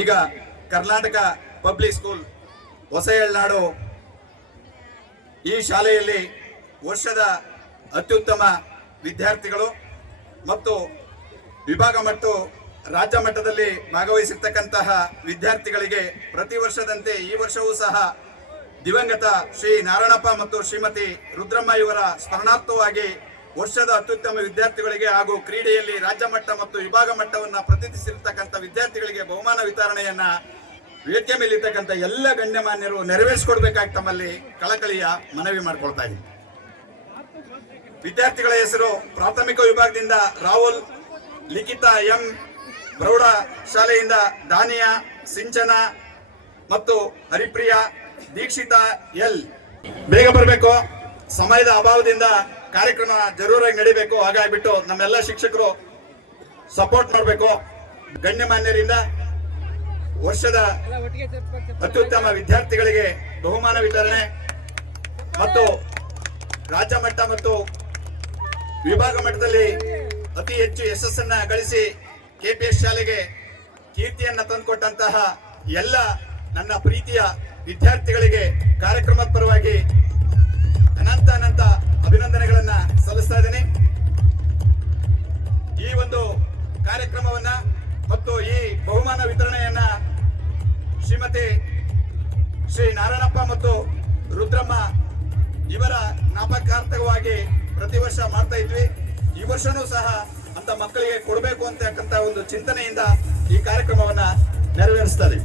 ಈಗ Karnataka public school ಹೊಸಯಳ್ನಾಡು ಈ ಶಾಲೆಯಲ್ಲಿ ವರ್ಷದ ಅತ್ಯುತ್ತಮ ವಿದ್ಯಾರ್ಥಿಗಳು ಮತ್ತು ವಿಭಾಗ ಮತ್ತು ರಾಜ್ಯ ಮಟ್ಟದಲ್ಲಿ ಭಾಗವಹಿಸಿರ್ತಕ್ಕಂತಹ ವಿದ್ಯಾರ್ಥಿಗಳಿಗೆ ಪ್ರತಿ ವರ್ಷದಂತೆ ಈ ವರ್ಷವೂ ಸಹ ದಿವಂಗತ ಶ್ರೀ ನಾರಾಯಣಪ್ಪ ಮತ್ತು ಶ್ರೀಮತಿ ರುದ್ರಮ್ಮ ಇವರ ಸ್ಮರಣಾರ್ಥವಾಗಿ ವರ್ಷದ ಅತ್ಯುತ್ತಮ ವಿದ್ಯಾರ್ಥಿಗಳಿಗೆ ಹಾಗೂ ಕ್ರೀಡೆಯಲ್ಲಿ ರಾಜ್ಯ ಮಟ್ಟ ಮತ್ತು ವಿಭಾಗ ಮಟ್ಟವನ್ನು ಪ್ರತಿನಿಧಿಸಿರ್ತಕ್ಕಂಥ ವಿದ್ಯಾರ್ಥಿಗಳಿಗೆ ಬಹುಮಾನ ವಿತರಣೆಯನ್ನ ವೇದಿಕೆ ಮೇಲಿರ್ತಕ್ಕಂಥ ಎಲ್ಲ ಗಣ್ಯಮಾನ್ಯರು ನೆರವೇರಿಸಿಕೊಡ್ಬೇಕಾಗಿ ತಮ್ಮಲ್ಲಿ ಕಳಕಳಿಯ ಮನವಿ ಮಾಡ್ಕೊಳ್ತಾ ಇದ್ದೀನಿ. ವಿದ್ಯಾರ್ಥಿಗಳ ಹೆಸರು ಪ್ರಾಥಮಿಕ ವಿಭಾಗದಿಂದ ರಾಹುಲ್, ಲಿಖಿತಾ ಎಂ, ಪ್ರೌಢ ಶಾಲೆಯಿಂದ ದಾನಿಯಾ, ಸಿಂಚನ ಮತ್ತು ಹರಿಪ್ರಿಯಾ, ದೀಕ್ಷಿತಾ ಎಲ್. ಬೇಗ ಬರಬೇಕು, ಸಮಯದ ಅಭಾವದಿಂದ ಕಾರ್ಯಕ್ರಮ ಜರೂರಾಗಿ ನಡಿಬೇಕು. ಹಾಗಾಗ್ಬಿಟ್ಟು ನಮ್ಮೆಲ್ಲ ಶಿಕ್ಷಕರು ಸಪೋರ್ಟ್ ಮಾಡಬೇಕು. ಗಣ್ಯಮಾನ್ಯರಿಂದ ವರ್ಷದ ಅತ್ಯುತ್ತಮ ವಿದ್ಯಾರ್ಥಿಗಳಿಗೆ ಬಹುಮಾನ ವಿತರಣೆ ಮತ್ತು ರಾಜ್ಯ ಮಟ್ಟ ಮತ್ತು ವಿಭಾಗ ಮಟ್ಟದಲ್ಲಿ ಅತಿ ಹೆಚ್ಚು ಯಶಸ್ಸನ್ನ ಗಳಿಸಿ ಕೆಪಿಎಸ್ ಶಾಲೆಗೆ ಕೀರ್ತಿಯನ್ನ ತಂದುಕೊಟ್ಟಂತಹ ಎಲ್ಲ ನನ್ನ ಪ್ರೀತಿಯ ವಿದ್ಯಾರ್ಥಿಗಳಿಗೆ ಕಾರ್ಯಕ್ರಮದ ಪರವಾಗಿ ಅನಂತ ಅಭಿನಂದನೆಗಳನ್ನ ಸಲ್ಲಿಸ್ತಾ ಇದ್ದೀನಿ. ಈ ಒಂದು ಕಾರ್ಯಕ್ರಮವನ್ನ ಮತ್ತು ಈ ಬಹುಮಾನ ವಿತರಣೆಯನ್ನ ಶ್ರೀಮತಿ ಶ್ರೀ ನಾರಾಯಣಪ್ಪ ಮತ್ತು ರುದ್ರಮ್ಮ ಇವರ ಜ್ಞಾಪಕಾರ್ಥವಾಗಿ ಪ್ರತಿ ವರ್ಷ ಮಾಡ್ತಾ ಇದ್ವಿ. ಈ ವರ್ಷನೂ ಸಹ ಅಂತ ಮಕ್ಕಳಿಗೆ ಕೊಡಬೇಕು ಅಂತಕ್ಕಂಥ ಒಂದು ಚಿಂತನೆಯಿಂದ ಈ ಕಾರ್ಯಕ್ರಮವನ್ನ ನೆರವೇರಿಸ್ತಾ ಇದ್ದೀವಿ.